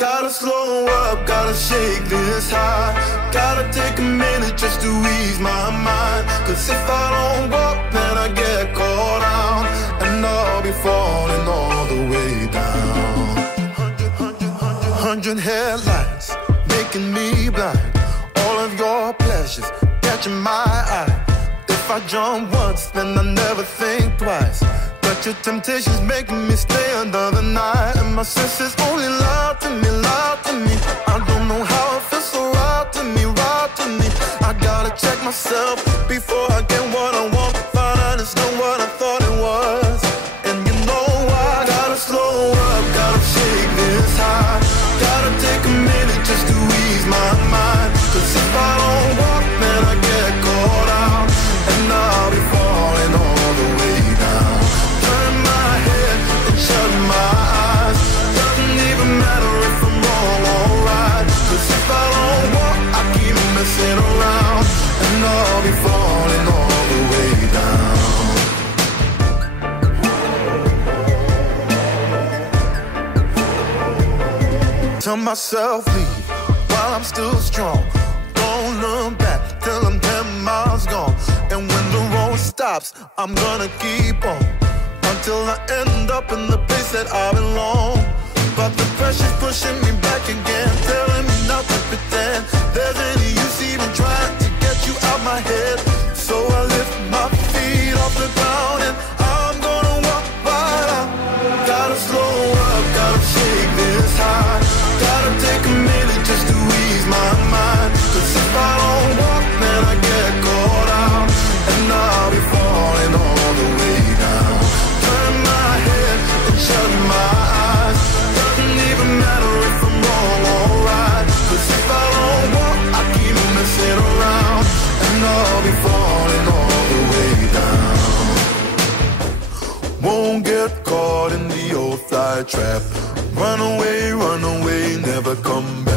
Gotta slow up, gotta shake this high. Gotta take a minute just to ease my mind. Cause if I don't walk, then I get caught out, and I'll be falling all the way down. 100 headlights making me blind. All of your pleasures catching my eye. If I jump once, then I never think twice. But your temptation's making me stay another night, and my senses only lie to me, lie to me. I don't know how it feels so right to me, right to me. I gotta check myself before I get what I want. Find out it's not what I thought it was. And you know I gotta slow up, gotta shake this high. Gotta take a minute just to ease my mind. Cause if I don't walk, then I get caught out, and I'll be falling all the way down. Turn my head and shut my eyes. Doesn't even matter if I'm wrong or right. Cause if I don't walk, I keep messing around, and I'll be falling all the way down. Tell myself leave while I'm still strong. Don't look back till I'm 10 miles gone. And when the road stops, I'm gonna keep on until I end up in the place that I belong. But the pressure's pushing me back again, telling me not to pretend there's any use even trying to get you out my head. So I lift my feet off the ground and I'm gonna walk right out. Gotta slow up, gotta shake this high. Gotta take a minute just to ease my mind. Cause if I don't walk, then I get caught out, and I'll be falling all the way down. Turn my head and shut my eyes. Doesn't even matter if I'm wrong or right. Cause if I don't walk, I keep messing around, and I'll be falling all the way down. Won't get caught in the old fly trap. Run away, never come back.